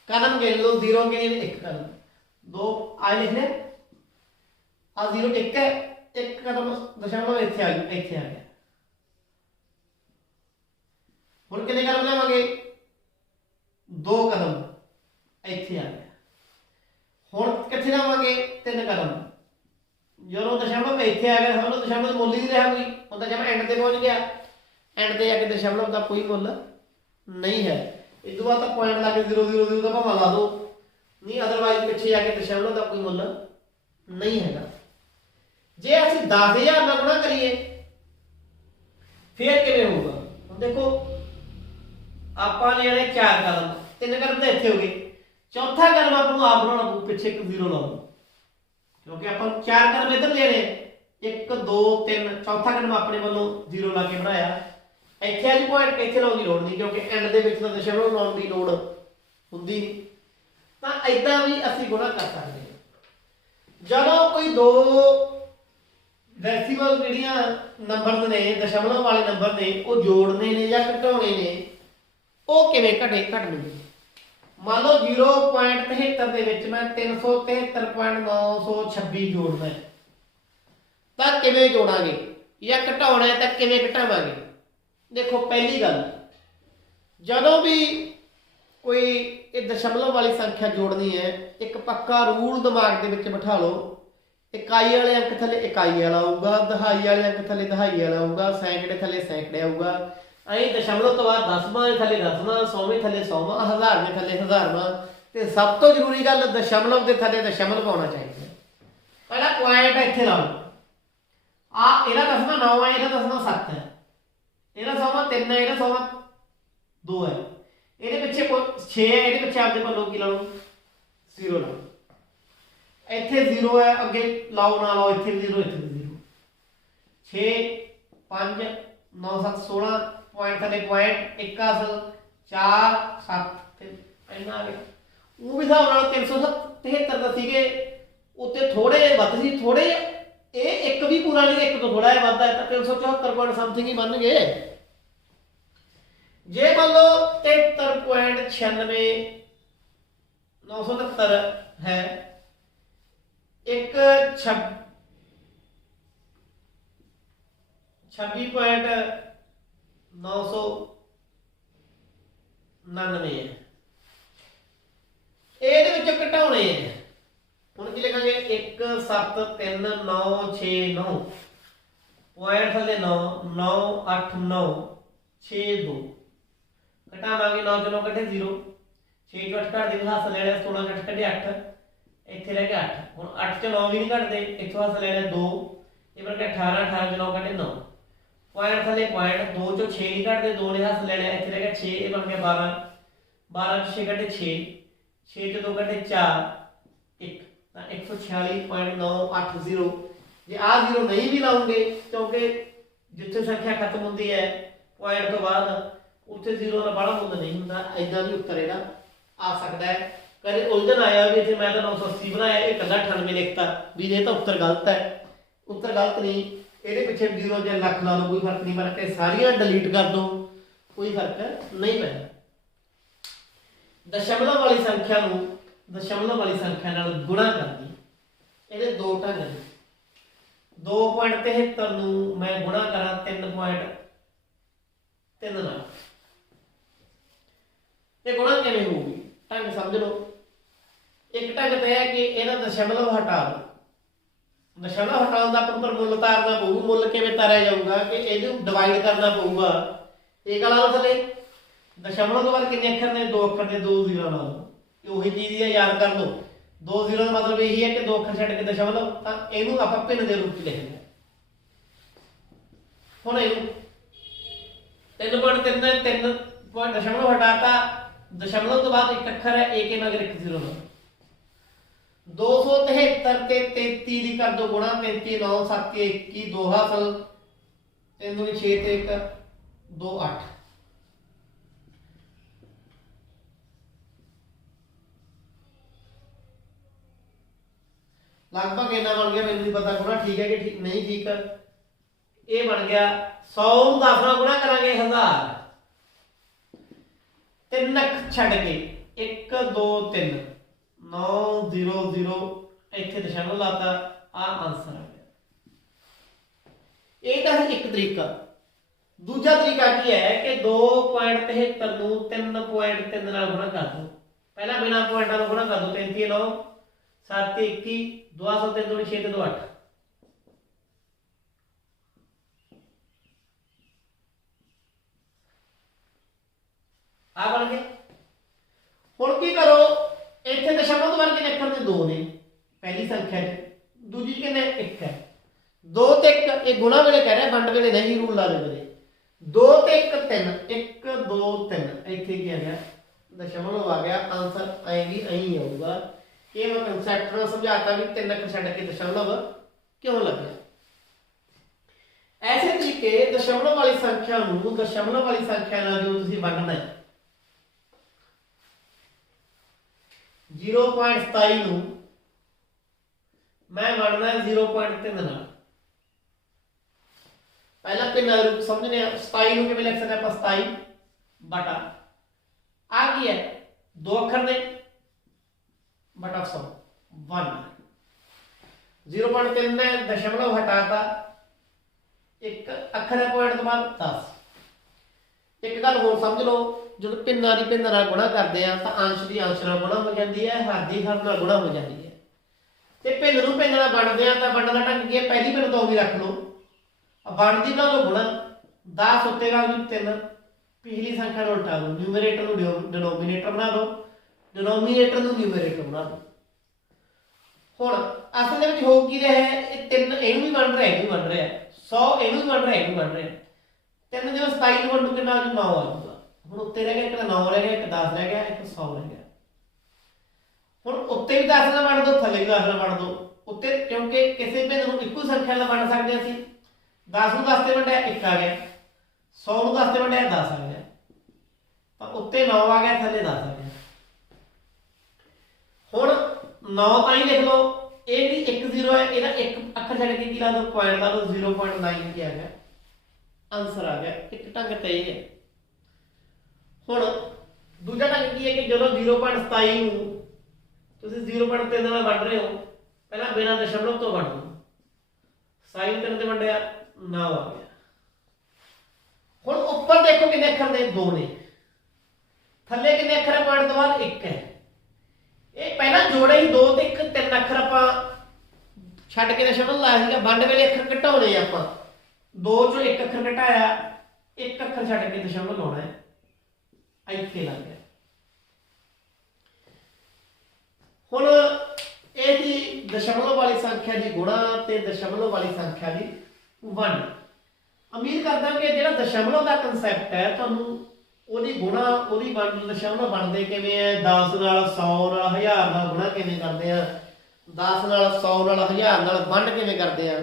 ਕਦਮ ਗਿਣ ਲਓ, 0 ਗਿਣੇ 1 ਕਦਮ, 2 ਆ ਲਿਖ ਲਿਆ, ਆ 0 1 ਹੈ, 1 ਕਦਮ ਦਸ਼ਮਲਵ ਇੱਥੇ ਆ ਗਿਆ, ਇੱਥੇ ਆ ਗਿਆ। ਹੁਣ ਕਿੰਨੇ ਕਦਮ ਲਾਵਾਂਗੇ? 2 ਕਦਮ ਇੱਥੇ ਆ ਗਿਆ। ਹੁਣ ਕਿੱਥੇ ਲਾਵਾਂਗੇ? 3 ਕਦਮ। ਜਦੋਂ ਦਸ਼ਮਲਵ ਇੱਥੇ ਆ ਗਿਆ, ਸਾਨੂੰ ਦਸ਼ਮਲਵ ਮੁੱਲ ਹੀ ਨਹੀਂ ਰਿਹਾ ਕੋਈ, ਹੁਣ ਤਾਂ ਜਦ ਐਂਡ ਤੇ ਪਹੁੰਚ ਗਿਆ, एंड ते जाके दशमलव का कोई मुल नहीं है। इस बाद तक पॉइंट ला के 0 0 0 का भाव ला दो, नहीं अदरवाइज पीछे जाके दशमलव का कोई मुल नहीं है। जे असं 10,000 ना गुणा करिए फिर किवें होगा? देखो आपां लेने 4 कदम, 3 कदम तो इत्थे हो गए, चौथा कदम आपां नूं आप बनाउणा पऊ, पिछे एक 0 लाओ, क्योंकि आपां 4 कदम इधर लेने 1 2 3, चौथा कदम अपने वालों 0 ला के बनाया। ਇੱਥੇ ਅੱਜ ਪੁਆਇੰਟ ਇੱਥੇ ਲਾਉਣ ਦੀ ਲੋੜ ਨਹੀਂ, ਕਿਉਂਕਿ ਐਂਡ ਦੇ ਵਿੱਚ ਤਾਂ ਦਸ਼ਮਲਵ ਲਾਉਣ ਦੀ ਲੋੜ ਹੁੰਦੀ ਨਹੀਂ। ਤਾਂ ਇਦਾਂ ਵੀ ਅਸੀਂ ਗੁਣਾ ਕਰ ਸਕਦੇ ਹਾਂ। ਜਦੋਂ ਕੋਈ ਦੋ ਡੈਸੀਮਲ ਜਿਹੜੀਆਂ ਨੰਬਰ ਨੇ, ਦਸ਼ਮਲਵ ਵਾਲੇ ਨੰਬਰ ਨੇ, ਉਹ ਜੋੜਨੇ ਨੇ ਜਾਂ ਘਟਾਉਣੇ ਨੇ, ਉਹ ਕਿਵੇਂ ਘਟਣਗੇ? ਮੰਨ ਲਓ 0.73 ਦੇ ਵਿੱਚ ਮੈਂ 373.926 ਜੋੜਨਾ ਹੈ, ਤਾਂ ਕਿਵੇਂ ਜੋੜਾਂਗੇ? ਜਾਂ ਘਟਾਉਣਾ ਹੈ ਤਾਂ ਕਿਵੇਂ ਘਟਾਵਾਂਗੇ? देखो पहली गल, जदों भी कोई दशमलव वाली संख्या जोड़नी है, एक पक्का रूल दिमाग के विच बिठा लो। इकाई वाले अंक थले इकाई वाला आऊगा, दहाई वाले अंक थले दहाई वाला आऊगा, सैकड़े थले सैकड़े आऊगा, ऐ दशमलव तो बाद 10वां थले 10वां, 100वें थले 100वां, 1000वें थले 1000वां। ते सब तो जरूरी गल दशमलव के थले दशमलव आना चाहिए। पहला पॉइंट इत्थे लाओ, आ इहदा 10वां 9 है, इहदा 10वां 7 है, ਇਹਦਾ 100ਵਾਂ 3 ਹੈ, ਇਹਦਾ 100ਵਾਂ 2 ਹੈ, ਇਹਦੇ ਪਿੱਛੇ 6 ਹੈ, ਇਹਦੇ ਪਿੱਛੇ ਆਪਦੇ ਪੱਲੋਂ ਕੀ ਲਾਓ? 0 ਲਾਓ। ਇੱਥੇ 0 ਹੈ, ਅੱਗੇ ਲਾਓ ਨਾ ਲਾਓ, ਇੱਥੇ ਵੀ 0, ਇੱਥੇ ਵੀ 0, 6 5 9 7 16 ਪੁਆਇੰਟ ਥਲੇ ਪੁਆਇੰਟ, ਇੱਕ ਅਸਲ 4 7 ਤੇ ਇੰਨਾ ਆ ਗਿਆ। ਉਹ ਵੀ ਹਿਸਾਬ ਨਾਲ 373 ਦਾ ਸੀਗੇ, ਉੱਤੇ ਥੋੜੇ ਵੱਧ ਸੀ, ਥੋੜੇ ਇਹ ਇੱਕ ਵੀ ਪੂਰਾ ਨਹੀਂ, ਇੱਕ ਤੋਂ ਥੋੜਾ ਜਿਹਾ ਵੱਧ ਹੈ, ਤਾਂ 374 ਪੁਆਇੰਟ ਸਮਥਿੰਗ ਹੀ ਬਣ ਗਏ। ਜੇ ਮੰਨ ਲਓ 73.96 ਹੈ, ਇੱਕ 26.999 ਹੈ, ਇਹਦੇ ਵਿੱਚੋਂ ਘਟਾਉਣੇ ਹੈ। ਹੁਣ ਕੀ ਲਿਖਾਂਗੇ? 1 7 3 9 6 9 ਪੁਆਇੰਟ ਥੱਲੇ 9 9 8 9 6 2 ਘਟਾਵਾਂਗੇ, 9 ਚ 9 ਕੱਢੇ 0, 6 ਚੋਂ 8 ਕੱਢ ਦੇ ਹੱਸ ਲੈ ਲਿਆ 16 ਚੋਂ 8 ਕੱਢੇ 8 ਇੱਥੇ ਰਹਿ ਗਿਆ 8 ਹੁਣ 8 ਚੋਂ 9 ਵੀ ਨਹੀਂ ਕੱਢਦੇ ਇੱਥੋਂ ਹੱਸ ਲੈ ਲਿਆ 2 ਇਹ ਬਣ ਗਿਆ 18 18 ਚੋਂ 9 ਕੱਢੇ 9 ਪੁਆਇੰਟ ਥੱਲੇ ਪੁਆਇੰਟ 2 ਚੋਂ 6 ਨਹੀਂ ਕੱਢਦੇ 2 ਨੇ ਹੱਸ ਲੈ ਲਿਆ ਇੱਥੇ ਰਹਿ ਗਿਆ 6 ਇਹ ਬਣ ਗਿਆ 12 12 ਚੋਂ 6 ਕੱਢੇ 6 6 ਚੋਂ 2 ਕੱਢੇ 4 1 ਤਾਂ 146.980 ਜੇ ਆ 0 ਨਹੀਂ ਵੀ ਲਾਉਂਗੇ ਕਿਉਂਕਿ ਜਿੱਥੇ ਸੰਖਿਆ ਖਤਮ ਹੁੰਦੀ ਹੈ ਪੁਆਇੰਟ ਤੋਂ ਬਾਅਦ ਉੱਥੇ 0 ਦਾ ਬੜਾ ਮੁੱਲ ਨਹੀਂ ਹੁੰਦਾ ਐਦਾਂ ਵੀ ਉੱਤਰ ਇਹਦਾ ਆ ਸਕਦਾ ਹੈ ਕਦੇ ਉਲਝਣ ਆਇਆ ਵੀ ਇੱਥੇ ਮੈਂ ਤਾਂ 980 ਬਣਾਇਆ ਇਹ ਕੱਲਾ 98 ਲਿਖਤਾ ਵੀ ਇਹ ਤਾਂ ਉੱਤਰ ਗਲਤ ਹੈ ਉੱਤਰ ਗਲਤ ਨਹੀਂ ਇਹਦੇ ਪਿੱਛੇ 0 ਜਾਂ ਲੱਖ ਲਾ ਲਓ ਕੋਈ ਫਰਕ ਨਹੀਂ ਪੈਂਦਾ ਕਿ ਸਾਰੀਆਂ ਡਿਲੀਟ ਕਰ ਦੋ ਕੋਈ ਫਰਕ ਨਹੀਂ ਪੈਂਦਾ ਦਸ਼ਮਲਵ ਵਾਲੀ ਸੰਖਿਆ ਨੂੰ ਦਸ਼ਮਲਵ ਵਾਲੀ ਸੰਖਿਆ ਨਾਲ ਗੁਣਾ ਕਰਦੀ ਇਹਦੇ ਦੋ ਢੰਗ ਨੇ 2.73 ਨੂੰ ਮੈਂ ਗੁਣਾ ਕਰਾਂ 3.3 ਨਾਲ ਤੇ ਗੁਣਾ ਕਿਵੇਂ ਹੋਊਗੀ ਢੰਗ ਸਮਝ ਲਓ ਇੱਕ ਢੰਗ ਤਾਂ ਹੈ ਕਿ ਇਹਦਾ ਦਸ਼ਮਲਵ ਹਟਾ ਲਓ ਦਸ਼ਮਲਵ ਹਟਾਉਣ ਦਾ ਆਪਾਂ ਨੂੰ ਮੁੱਲ ਤਾਰਨਾ ਪਊ ਮੁੱਲ ਕਿਵੇਂ ਤਾਰਿਆ ਜਾਊਗਾ ਕਿ ਇਹਨੂੰ ਡਿਵਾਈਡ ਕਰਨਾ ਪਊਗਾ ਇਹ ਕਲਾ ਲਓ ਥੱਲੇ ਦਸ਼ਮਲਵ ਤੋਂ ਬਾਅਦ ਕਿੰਨੇ ਅੱਖਰ ਨੇ 2 ਅੱਖਰ ਨੇ 2 ਜ਼ੀਰੋ ਨਾਲ ਉਹੀ ਚੀਜ਼ ਹੈ ਯਾਦ ਕਰ ਲਓ 2 ਜ਼ੀਰੋ ਦਾ ਮਤਲਬ ਇਹੀ ਹੈ ਕਿ 2 ਅੱਖਰ ਛੱਡ ਕੇ ਦਸ਼ਮਲਵ ਤਾਂ ਇਹਨੂੰ ਆਪਾਂ ਭਿੰਨ ਦੇ ਰੂਪ ਚ ਲਿਖਦੇ ਹੁਣ ਇਹਨੂੰ 3.3 ਦਸ਼ਮਲਵ ਹਟਾਤਾ ਦਸ਼ਮਲਵ ਤੋਂ ਬਾਅਦ ਇੱਕ ਅੱਖਰ ਹੈ ਇੱਕ ਇਹ ਮਗਰ ਇੱਕ ਜ਼ੀਰੋ 273 ਤੇ 33 ਦੀ ਕਰ ਦੋ ਗੁਣਾ 33 9 7 21 2 ਹਾਸਲ 3 2 6 ਤੇ 1 2 8 लगभग इतना बन गया मैंने नहीं पता गुणा ठीक है कि ठीक नहीं ठीक है ये बन गया 100 ਨੂੰ 10 ਨਾਲ ਗੁਣਾ ਕਰਾਂਗੇ 1000 ਤਿੰਨ ਅੱਖ ਛੱਡ ਕੇ 1 2 3 9 0 0 ਇੱਥੇ ਦਸ਼ਮਲਵ ਲਾਤਾ ਆ ਆਨਸਰ ਆ ਗਿਆ ਇਹ ਤਾਂ ਹੈ ਇੱਕ ਤਰੀਕਾ ਦੂਜਾ ਤਰੀਕਾ ਕੀ ਹੈ ਕਿ 2.73 ਨੂੰ 3.3 ਨਾਲ ਗੁਣਾ ਕਰ ਦੋ ਪਹਿਲਾਂ ਬਿਨਾ ਪੁਆਇੰਟਾਂ ਨੂੰ ਗੁਣਾ ਕਰ ਦੋ 33 9 7 21 203 2 6 2 8 ਆ ਬਣ ਗਏ ਹੁਣ ਕੀ ਕਰੋ ਇੱਥੇ ਦਸ਼ਮਲਵ ਤੋਂ ਬਾਅਦ ਕਿੰਨੇ ਅੱਖਰ ਨੇ 2 ਨੇ ਪਹਿਲੀ ਸੰਖਿਆ ਚ ਦੂਜੀ ਕਿੰਨੇ 1 ਹੈ 2 ਤੇ 1 ਇਹ ਗੁਣਾ ਵੇਲੇ ਕਹਿ ਰਿਹਾ ਵੰਡ ਵੇਲੇ ਨਹੀਂ ਰੂਲ ਲਾ ਦੇ ਬਰੇ 2 ਤੇ 1 3 1 2 3 ਇੱਥੇ ਕੀ ਆ ਗਿਆ ਦਸ਼ਮਲਵ ਆ ਗਿਆ ਆਨਸਰ ਐ ਵੀ ਐਂ ਆਊਗਾ ਇਹ ਮੈਂ ਕਨਸੈਪਟ ਨੂੰ ਸਮਝਾਤਾ ਵੀ 3 ਅੱਖਰ ਛੱਡ ਕੇ ਦਸ਼ਮਲਵ ਕਿਉਂ ਲੱਗਿਆ ਐਸੇ ਤਰੀਕੇ ਦਸ਼ਮਲਵ ਵਾਲੀ ਸੰਖਿਆ ਨੂੰ ਦਸ਼ਮਲਵ ਵਾਲੀ ਸੰਖਿਆ ਨਾਲ ਜੋ ਤੁਸੀਂ ਵੰਡਣਾ ਹੈ 0.27 ਨੂੰ मैं वंडना है 0.3 ਨਾਲ ਪਹਿਲਾਂ ਪਿੰਨਾ ਰੂਪ ਸਮਝਨੇ ਆ 27 ਨੂੰ ਕਿਵੇਂ ਲਿਖ ਸਕਦੇ ਆਪਾਂ 27 ਬਟਾ ਆ ਕੀ ਹੈ ਦੋ ਅੱਖਰ ਨੇ बटा 100 1 0.3 ने दशमलव हटाता एक अखर है पॉइंट तो बाद 10 एक गल होर समझ लो जो भिन्ना दी भिन्न नाल गुणा करते हैं तो अंश की अंश नाल गुणा हो जाती है हर की हर नाल गुणा हो जाती है ते भिन्न नूं भिन्न नाल वंडदे हैं तो वंडण दा ढंग की है पहली भिन्न तो भी रख लो वंड दी बना लो गुणा 10 उत्ते का 3 पिछली संख्या नूं उल्टा लो न्यूमरेटर नूं डिनोमिनेटर बना लो डिनोमिनेटर ਨੂੰ ਨਿਊਮਰੇਟਰ ਬਣਾ ਦੋ ਹੁਣ ਅਸਲ ਦੇ ਵਿੱਚ ਹੋ ਕੀ ਰਿਹਾ ਹੈ ਇਹ ਤਿੰਨ ਇਹਨੂੰ ਵੀ ਵੰਡ ਰਿਹਾ ਇਹਨੂੰ ਵੀ ਵੰਡ ਰਿਹਾ 100 ਇਹਨੂੰ ਵੀ ਵੰਡ ਰਿਹਾ ਇਹਨੂੰ ਵੰਡ ਰਿਹਾ ਤਿੰਨ ਜਦੋਂ 27 ਨੂੰ ਵੰਡੂ ਕਿੰਨਾ ਆ ਜੂ 9 ਆ ਜੂਗਾ ਹੁਣ ਉੱਤੇ ਰਹਿ ਗਿਆ ਇੱਕ 9 ਰਹਿ ਗਿਆ ਇੱਕ 10 ਰਹਿ ਗਿਆ ਇੱਕ 100 ਰਹਿ ਗਿਆ ਹੁਣ ਉੱਤੇ ਵੀ 10 ਨਾਲ ਵੰਡ ਦੋ ਥੱਲੇ ਵੀ 10 ਨਾਲ ਵੰਡ ਦੋ ਉੱਤੇ ਕਿਉਂਕਿ ਕਿਸੇ ਭਿੰਨ ਨੂੰ ਇੱਕੋ ਸੰਖਿਆ ਨਾਲ ਵੰਡ ਸਕਦੇ ਅਸੀਂ 10 ਨੂੰ 10 ਤੇ ਵੰਡਿਆ 1 ਆ ਗਿਆ 100 ਨੂੰ 10 ਤੇ ਵੰਡਿਆ 10 ਆ ਗਿਆ ਤਾਂ ਉੱਤੇ 9 ਆ ਗਿਆ ਥੱਲੇ 10 ਆ ਗਿਆ ਹੁਣ 9 ਤਾਂ ਹੀ ਲਿਖ ਲਓ ਇਹ ਵੀ 1 0 ਹੈ ਇਹਦਾ ਇੱਕ ਅੱਖਰ ਛੱਡ ਕੇ ਕੀ ਲਾ ਦੋ ਪੁਆਇੰਟ ਲਾ ਲਓ 0.9 ਕੀ ਆ ਗਿਆ ਆਨਸਰ ਆ ਗਿਆ ਇੱਕ ਢੰਗ ਤੇ ਇਹ ਹੈ ਹੁਣ ਦੂਜਾ ਢੰਗ ਕੀ ਹੈ ਕਿ ਜਦੋਂ 0.27 ਨੂੰ ਤੁਸੀਂ 0.3 ਨਾਲ ਵੰਡ ਰਹੇ ਹੋ ਪਹਿਲਾਂ ਬਿਨਾਂ ਦਸ਼ਮਲਵ ਤੋਂ ਵੰਡ ਲਓ 27 3 ਤੇ ਵੰਡਿਆ 9 ਆ ਗਿਆ ਹੁਣ ਉੱਪਰ ਦੇਖੋ ਕਿੰਨੇ ਅੱਖਰ ਨੇ 2 ਨੇ ਥੱਲੇ ਕਿੰਨੇ ਅੱਖਰ ਹੈ ਪੁਆਇੰਟ ਤੋਂ ਬਾਅਦ 1 ਹੈ ਇਹ ਪਹਿਲਾਂ ਜੋੜੇ ਹੀ 2 ਤੇ 1 3 ਅੱਖਰ ਆਪਾਂ ਛੱਡ ਕੇ ਦਸ਼ਮਲਵ ਲਾਇਆ ਸੀਗਾ ਵੰਡ ਵੇਲੇ ਅੱਖਰ ਘਟਾਉਣੇ ਆਪਾਂ 2 ਚੋਂ 1 ਅੱਖਰ ਘਟਾਇਆ 1 ਅੱਖਰ ਛੱਡ ਕੇ ਦਸ਼ਮਲਵ ਲਾਉਣਾ ਹੈ ਇੱਥੇ ਲੱਗ ਗਿਆ ਦਸ਼ਮਲਵ ਵਾਲੀ ਸੰਖਿਆ ਦੀ ਗੁਣਾ ਤੇ ਦਸ਼ਮਲਵ ਵਾਲੀ ਸੰਖਿਆ ਦੀ ਵੰਡ। ਉਮੀਦ ਕਰਦਾ ਕਿ ਜਿਹੜਾ ਦਸ਼ਮਲਵ ਦਾ ਕਨਸੈਪਟ ਹੈ ਤੁਹਾਨੂੰ ਉਹਦੀ ਗੁਣਾ ਉਹਦੀ ਵੰਡ ਦਸ਼ਮਲਵ ਬਣਦੇ ਕਿਵੇਂ ਹੈ, 10 ਨਾਲ 100 ਨਾਲ 1000 ਨਾਲ ਗੁਣਾ ਕਿਵੇਂ ਕਰਦੇ ਆ, 10 ਨਾਲ 100 ਨਾਲ 1000 ਨਾਲ ਵੰਡ ਕਿਵੇਂ ਕਰਦੇ ਆ,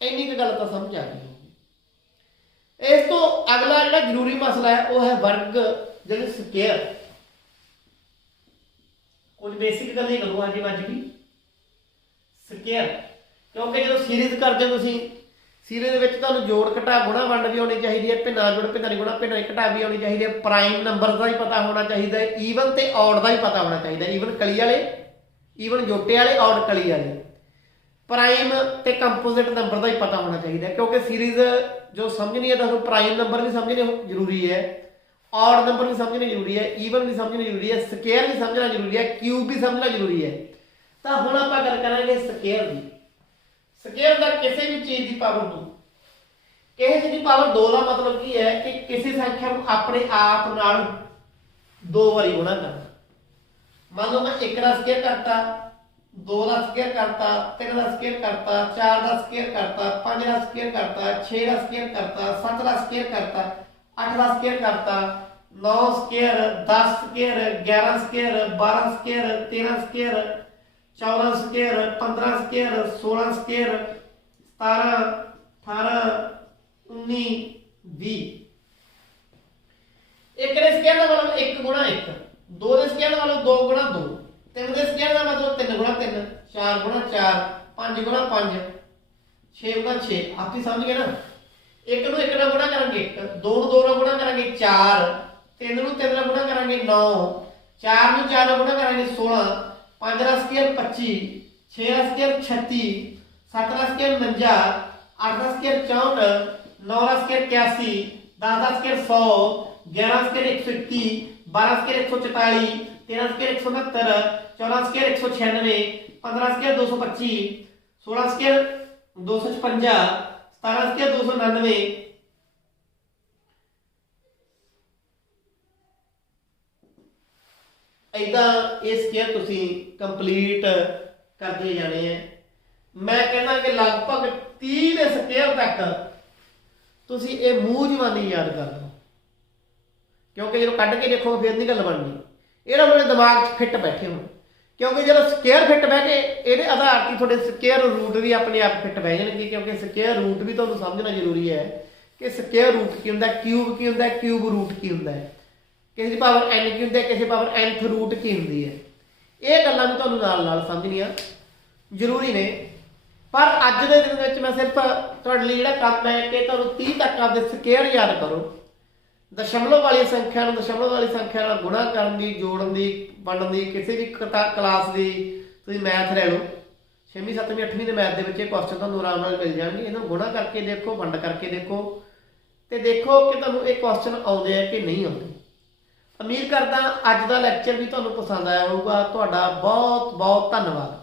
ਇੰਨੀ ਕੁ ਗੱਲ ਤਾਂ ਸਮਝ ਆ ਗਈ। ਇਸ ਤੋਂ ਅਗਲਾ ਜਿਹੜਾ ਜ਼ਰੂਰੀ ਮਸਲਾ ਹੈ ਉਹ ਹੈ ਵਰਗ ਜਿਹੜੇ ਸਕੁਅਰ। ਕੁਝ ਬੇਸਿਕ ਗੱਲਾਂ ਹੀ ਕਰੂੰਗਾ ਅੱਜ ਵੀ ਸਕੁਅਰ, ਕਿਉਂਕਿ ਜਦੋਂ ਸੀਰੀਜ਼ ਕਰਦੇ ਹੋ ਤੁਸੀਂ ਸੀਰੀਜ਼ ਦੇ ਵਿੱਚ ਤੁਹਾਨੂੰ ਜੋੜ ਘਟਾ ਗੁਣਾ ਵੰਡ ਵੀ ਆਉਣੀ ਚਾਹੀਦੀ ਹੈ, ਭਿੰਨਾ ਜੋੜ ਭਿੰਨਾ ਗੁਣਾ ਭਿੰਨਾ ਘਟਾ ਵੀ ਆਉਣੀ ਚਾਹੀਦੀ ਹੈ, ਪ੍ਰਾਈਮ ਨੰਬਰ ਦਾ ਹੀ ਪਤਾ ਹੋਣਾ ਚਾਹੀਦਾ ਹੈ, ਈਵਨ ਤੇ ਔਡ ਦਾ ਹੀ ਪਤਾ ਹੋਣਾ ਚਾਹੀਦਾ ਹੈ, ਈਵਨ ਕਲੀ ਵਾਲੇ ਈਵਨ ਜੋਟੇ ਵਾਲੇ ਔਡ ਕਲੀ ਵਾਲੇ, ਪ੍ਰਾਈਮ ਤੇ ਕੰਪੋਜ਼ਿਟ ਨੰਬਰ ਦਾ ਹੀ ਪਤਾ ਹੋਣਾ ਚਾਹੀਦਾ ਹੈ। ਕਿਉਂਕਿ ਸੀਰੀਜ਼ ਜੋ ਸਮਝਣੀ ਹੈ ਤੁਹਾਨੂੰ ਪ੍ਰਾਈਮ ਨੰਬਰ ਵੀ ਸਮਝਣੇ ਜ਼ਰੂਰੀ ਹੈ, ਔਡ ਨੰਬਰ ਵੀ ਸਮਝਣੇ ਜ਼ਰੂਰੀ ਹੈ, ਈਵਨ ਵੀ ਸਮਝਣੇ ਜ਼ਰੂਰੀ ਹੈ, ਸਕੁਅਰ ਵੀ ਸਮਝਣਾ ਜ਼ਰੂਰੀ ਹੈ, ਕਿਊਬ ਵੀ ਸਮਝਣਾ ਜ਼ਰੂਰੀ ਹੈ। ਤਾਂ ਹੁਣ ਆਪਾਂ ਗੱਲ ਕਰਾਂਗੇ ਸਕੁਅਰ ਦੀ। ਸਕੁਅਰ ਦਾ ਕਿਸੇ ਵੀ ਚੀਜ਼ ਦੀ ਪਾਵਰ 2, ਕਿਸੇ ਚੀਜ਼ ਦੀ ਪਾਵਰ 2 ਦਾ ਮਤਲਬ ਕੀ ਹੈ ਕਿ ਕਿਸੇ ਸੰਖਿਆ ਨੂੰ ਆਪਣੇ ਆਪ ਨਾਲ 2 ਵਾਰੀ ਗੁਣਾ ਕਰਨਾ। ਮੰਨ ਲਓ ਮੈਂ 1 ਦਾ ਸਕੁਅਰ ਕਰਤਾ, 2 ਦਾ ਸਕੁਅਰ ਕਰਤਾ, 3 ਦਾ ਸਕੁਅਰ ਕਰਤਾ, 4 ਦਾ ਸਕੁਅਰ ਕਰਤਾ, 5 ਦਾ ਸਕੁਅਰ ਕਰਤਾ, 6 ਦਾ ਸਕੁਅਰ ਕਰਤਾ, 7 ਦਾ ਸਕੁਅਰ ਕਰਤਾ, 8 ਦਾ ਸਕੁਅਰ ਕਰਤਾ, 9 square, 10 square, 11 square, 12 square, 13 square, 14 square, 15 square, 16 square, 17, 18, 19, 20। 1 ਦੇ ਸਕੁਅਰ ਦਾ ਮਤਲਬ 1 ਗੁਣਾ 1, 2 ਦੇ ਸਕੁਅਰ ਦਾ ਮਤਲਬ 2 ਗੁਣਾ 2, 3 ਦੇ ਸਕੁਅਰ ਦਾ ਮਤਲਬ 3 ਗੁਣਾ 3, 4 ਗੁਣਾ 4, 5 ਗੁਣਾ 5, 6 ਗੁਣਾ 6। ਆਪ ਹੀ ਸਮਝ ਗਏ ਨਾ। 1 ਨੂੰ 1 ਨਾਲ ਗੁਣਾ ਕਰਾਂਗੇ 1, 2 ਨੂੰ 2 ਨਾਲ ਗੁਣਾ ਕਰਾਂਗੇ 4, 3 ਨੂੰ 3 ਨਾਲ ਗੁਣਾ ਕਰਾਂਗੇ 9, 4 ਨੂੰ 4 ਨਾਲ ਗੁਣਾ ਕਰਾਂਗੇ 16, 5 ਦਾ ਸਕੁਅਰ 25, 6 ਦਾ ਸਕੁਅਰ 36, 7 ਦਾ ਸਕੁਅਰ 49, 8 ਦਾ ਸਕੁਅਰ 64, 9 ਦਾ ਸਕੁਅਰ 81, 10 ਦਾ ਸਕੁਅਰ 100, 11 ਦਾ square 121, 12 square 144, 13 square 169, 14 square 196, 15 square 225, 16 square 256, 17 square 299। ਇਦਾਂ ਇਹ ਸਕੁਅਰ ਤੁਸੀਂ ਕੰਪਲੀਟ ਕਰਦੇ ਜਾਣੇ ਆ। ਮੈਂ ਕਹਿੰਦਾ ਕਿ ਲਗਭਗ 30 ਦੇ ਸਕੁਅਰ ਤੱਕ ਤੁਸੀਂ ਇਹ ਮੂੰਹ ਜ਼ਬਾਨੀ ਯਾਦ ਕਰ ਲਓ, ਕਿਉਂਕਿ ਜਦੋਂ ਕੱਢ ਕੇ ਦੇਖੋ ਫਿਰ ਨਹੀਂ ਗੱਲ ਬਣਨੀ। ਇਹਦਾ ਤੁਹਾਡੇ ਦਿਮਾਗ 'ਚ ਫਿੱਟ ਬੈਠੇ ਹੋਣ, ਕਿਉਂਕਿ ਜਦੋਂ ਸਕੁਅਰ ਫਿੱਟ ਬਹਿ ਕੇ ਇਹਦੇ ਆਧਾਰ 'ਤੇ ਤੁਹਾਡੇ ਸਕੁਅਰ ਰੂਟ ਵੀ ਆਪਣੇ ਆਪ ਫਿੱਟ ਬਹਿ ਜਾਣਗੇ। ਕਿਉਂਕਿ ਸਕੁਅਰ ਰੂਟ ਵੀ ਤੁਹਾਨੂੰ ਸਮਝਣਾ ਜ਼ਰੂਰੀ ਹੈ ਕਿ ਸਕੁਅਰ ਰੂਟ ਕੀ ਹੁੰਦਾ, ਕਿਊਬ ਕੀ ਹੁੰਦਾ, ਕਿਊਬ ਰੂਟ ਕੀ ਹੁੰਦਾ ਹੈ, ਕਿਸੇ ਦੀ ਪਾਵਰ n ਕੀ ਹੁੰਦੀ ਹੈ, ਕਿਸੇ ਪਾਵਰ nth ਰੂਟ ਕੀ ਹੁੰਦੀ ਹੈ। ਇਹ ਗੱਲਾਂ ਵੀ ਤੁਹਾਨੂੰ ਨਾਲ ਨਾਲ ਸਮਝਣੀਆਂ ਜ਼ਰੂਰੀ ਨੇ। ਪਰ ਅੱਜ ਦੇ ਦਿਨ ਵਿੱਚ ਮੈਂ ਸਿਰਫ ਤੁਹਾਡੇ ਲਈ ਜਿਹੜਾ ਕੰਮ ਹੈ ਕਿ ਤੁਹਾਨੂੰ 30 ਤੱਕ ਆਪਦੇ ਸਕੁਅਰ ਯਾਦ ਕਰੋ। ਦਸ਼ਮਲਵ ਵਾਲੀ ਸੰਖਿਆ ਨੂੰ ਦਸ਼ਮਲਵ ਵਾਲੀ ਸੰਖਿਆ ਨਾਲ ਗੁਣਾ ਕਰਨ ਦੀ, ਜੋੜਨ ਦੀ, ਵੰਡਣ ਦੀ ਕਿਸੇ ਵੀ ਕਲਾਸ ਦੀ ਤੁਸੀਂ ਮੈਥ ਲੈ ਲਓ, 6ਵੀਂ 7ਵੀਂ 8ਵੀਂ ਦੇ ਮੈਥ ਦੇ ਵਿੱਚ ਇਹ ਕੁਐਸਚਨ ਤੁਹਾਨੂੰ ਆਰਾਮ ਨਾਲ ਮਿਲ ਜਾਣਗੇ। ਇਹਨੂੰ ਗੁਣਾ ਕਰਕੇ ਦੇਖੋ, ਵੰਡ ਕਰਕੇ ਦੇਖੋ ਤੇ ਦੇਖੋ ਕਿ ਤੁਹਾਨੂੰ ਇਹ ਕੁਐਸਚਨ ਆਉਂਦੇ ਆ ਕਿ ਨਹੀਂ ਆਉਂਦੇ। ਉਮੀਦ ਕਰਦਾ ਅੱਜ ਦਾ ਲੈਕਚਰ ਵੀ ਤੁਹਾਨੂੰ ਪਸੰਦ ਆਇਆ ਹੋਊਗਾ। ਤੁਹਾਡਾ ਬਹੁਤ ਬਹੁਤ ਧੰਨਵਾਦ।